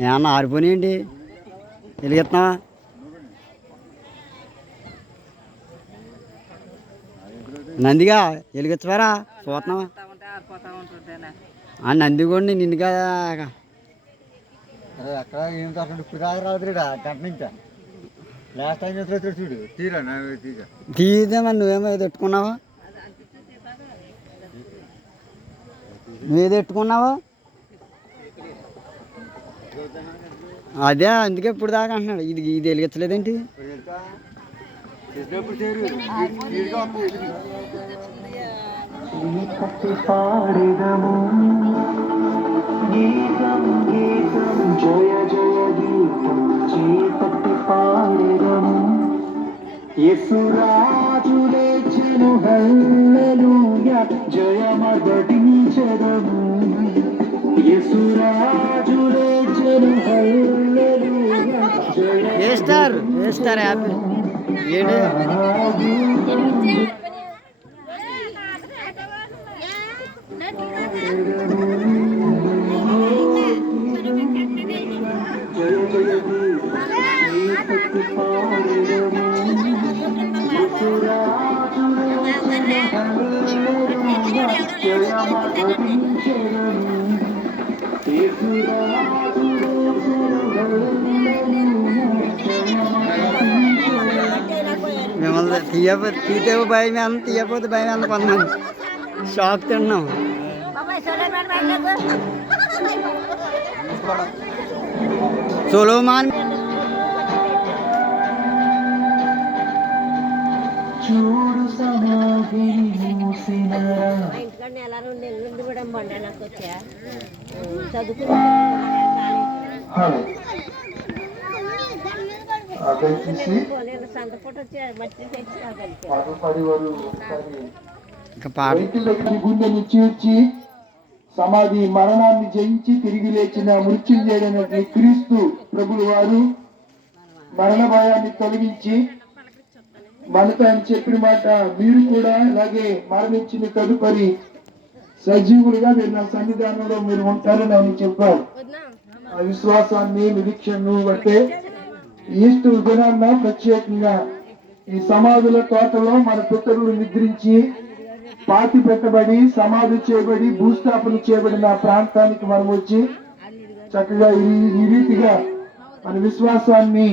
ఏమన్నా ఆరిపోయినాయండి వెలిగిస్తున్నావా? నందిగా వెలిగించవారా చూస్తున్నావా? నంది కూడా నిన్ను కదా అక్కడ ఏం తప్పండి ఇప్పుడు రాదురా గంట నుంచి లాస్ట్ టైం చూడు తీరా తీదేమని నువ్వేమో పెట్టుకున్నావా? నువ్వేది పెట్టుకున్నావా? అదే అందుకే ఇప్పుడు దాకా అంటున్నాడు. ఇది వెలిగించలేదేంటి? జయ జయ గీతం చేపట్టి పాడెదము యేసురాజు లేచెను హల్లెలూయా జయమగటించెదము యేసురాజు లేచెను హల్లెలూయా వేస్తారు యాపిల్ ఏడు మిమ్మల్ని తీతే భయం అన్న తీయకపోతే భయం అన్న కొంతమంది షాక్ తిన్నాం. సొలొమోన్ చూడు సమాధిని మూసిన గుండెని చీర్చి సమాధి మరణాన్ని జయించి తిరిగి లేచిన మృత్యుంజయుడైన క్రీస్తు ప్రభులు వారు మరణ భయాన్ని తొలగించి మనతో ఆయన చెప్పిన మాట మీరు కూడా అలాగే మరణించిన తదుపరి సజీవులుగా మీరు నా సన్నిధానంలో మీరు ఉంటారని ఆయన చెప్పారు. ఆ విశ్వాసాన్ని నిరీక్షణను బట్టే ఈస్టర్ దినాన్న ప్రత్యేకంగా ఈ సమాధుల తోటలో మన పితరులు నిద్రించి పాతి పెట్టబడి సమాధి చేయబడి భూస్థాపన చేయబడిన ప్రాంతానికి మనం వచ్చి చక్కగా ఈ రీతిగా మన విశ్వాసాన్ని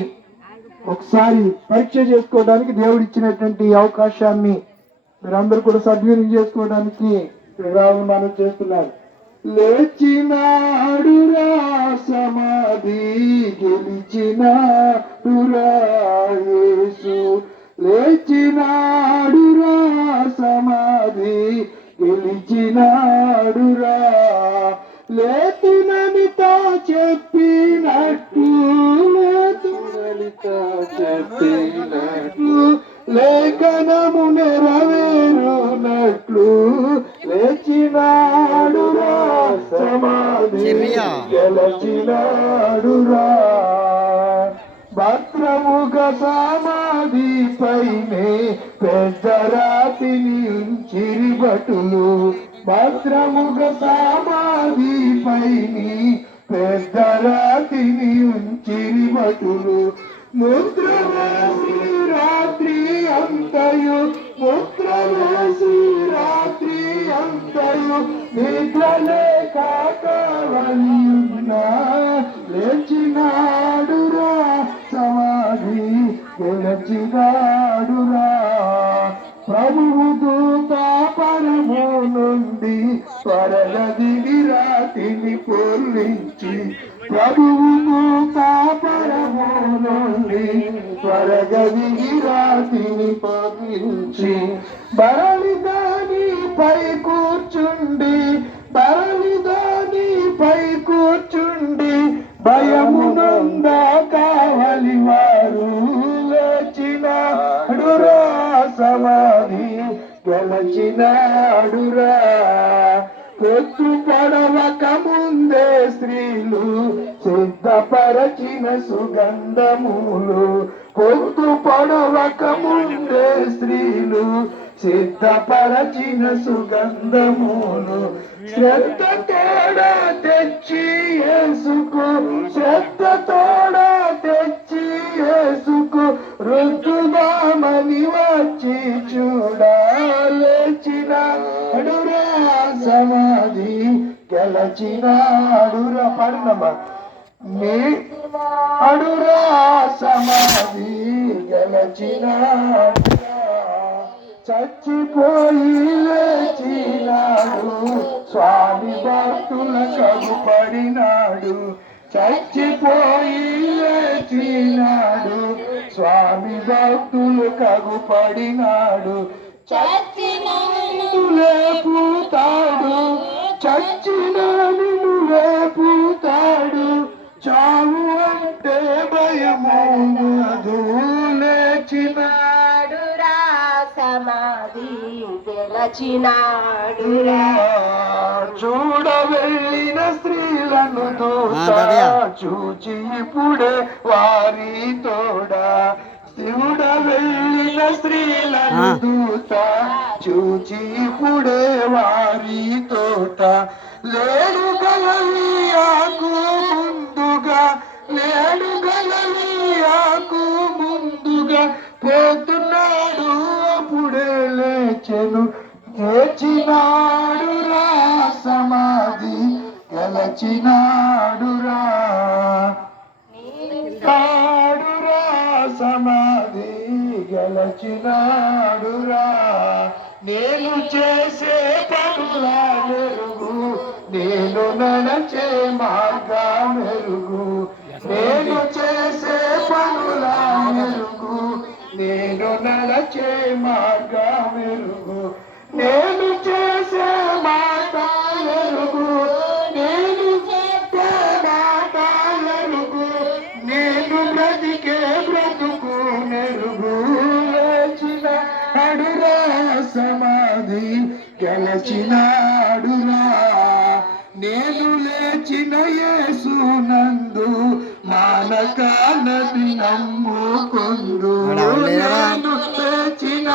ఒకసారి పరీక్ష చేసుకోవడానికి దేవుడు ఇచ్చినటువంటి అవకాశాన్ని మీరందరూ కూడా సద్వినియోగం చేసుకోవడానికి మనం చేస్తున్నారు. లేచినాడురా సమాధి గెలిచినాడురా యేసు లేచినాడురా సమాధి గెలిచినాడురా లేతుననితో చెప్పినట్టు లేతుననితో చెప్పినట్లు లేఖనము నెరవేరునట్లు లేచినాడురా సమాధి గెలిచినాడురా భద్రముగ సమాధి పైనే పెద్ద రాతిని ఉంచిరి భటులు భద్రముగ సమాధి పైని పెద్ద రాతిని ఉంచిరి భటులు ముద్ర వేసి రాత్రి అంతయు ముద్ర వేసి రాత్రి అంతయు నిద్రలే కాకవలియున్నా లేచినాడురా సమాధి గెలిచినాడురా ప్రభువు దూత పరము నుండి త్వరగా దిగి రాతిని పొర్లించి ప్రభువు దూత పరము నుండి త్వరగా దిగి రాతిని పొర్లించి బరలిదానిపై కూర్చుండి బరలిదానిపై కూర్చుండి భయమునంద కావలి వారు లేచినాడురా సమాధి గెలిచినాడురా పొత్తు పడవక ముందే స్త్రీలు సిద్ధపరచిన సుగంధములు పొత్తు పడవక ముందే స్త్రీలు సిద్ధపరచిన సుగంధమును శ్రద్ధ తోడ తెచ్చి యేసుకు శ్రద్ధ తోడ తెచ్చి యేసుకు రుద్దుదామని వచ్చి చూడాలేచినాడురా సమాధి గెలచినాడురా పాడునమ్మా నీ అడురా సమాధి గెలచినాడురా చచ్చిపోయి లేచినాడు స్వామి భక్తులకు పడినాడు చచ్చిపోయి లేచినాడు స్వామి భక్తులకు పడినాడు చచ్చినాడు లేపుతాడు చచ్చిన నిన్ను లేపుతాడు చావు అంటే భయము లేచినాడురా సమాధి గెలచినాడురా చూడ వెళ్ళిన స్త్రీలను దూత చూచి ఇప్పుడే వారి తోడా చూడ వెళ్ళిన స్త్రీలను దూత చూచి ఇప్పుడే వారి తోట లేడు గలలియాకు ముందుగా లేడు గలలియాకు ముందుగా పోతున్నాడు అప్పుడే లేచెను లేచినాడురా సమాధి గెలచినాడురా నాడురా సమాధి గెలచినాడురా నేను చేసే పనుల మెరుగు నేను నడచే మార్గం మెరుగు నేను చేసే పనుల మెరుగు నేను నడచే మార్గం మెరుగు నేను చేసే మాట మెరుగు నేను చెప్పే మాట మెరుగు నేను బ్రతికే బ్రతుకు మెరుగు లేచినాడురా సమాధి గెలచినాడురా నేను లేచిన యేసునందు మానక నది నమ్ముకుందు నేను లేచిన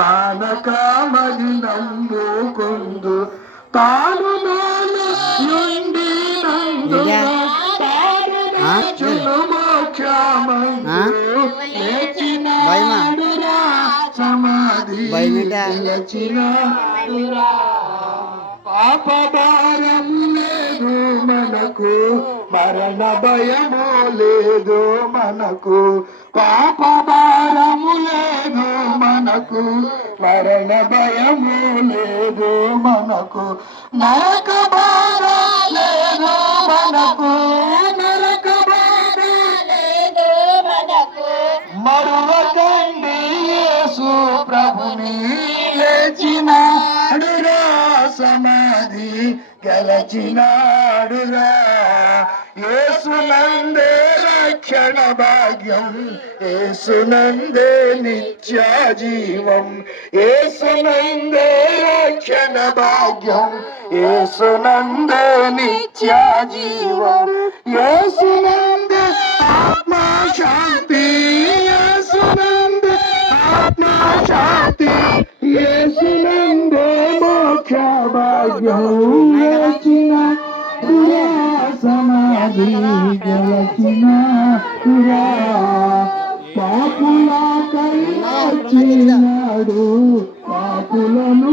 మానక మది నమ్ముకుందు తాను నాను నుండి నందుగా తాను మోక్షమందు లేచినాడురా సమాధి గెలచినాడురా పాప భారము లేదు మనకు మరణ భయము లేదు మనకు పాప భారము లేదు మనకు మరణ భయము లేదు మనకు నరక బాధ లేదు మనకు నరక బాధ లేదు మనకు మరువకండి యేసు ప్రభుని లేచినాడురా సమాధి గెలచినాడురా యేసునందే రక్షణ భాగ్యం యేసునందే నిత్య జీవం యేసునందే రక్షణ భాగ్యం యేసునందే నిత్య జీవం యేసునందే ఆత్మ శాంతి యేసునందే ఆత్మ శాంతి యేసునందే మోక్ష భాగ్యం లేచినాడురా సమాధి గెలచినాడురా పాపుల కై వచ్చినాడు పాపులను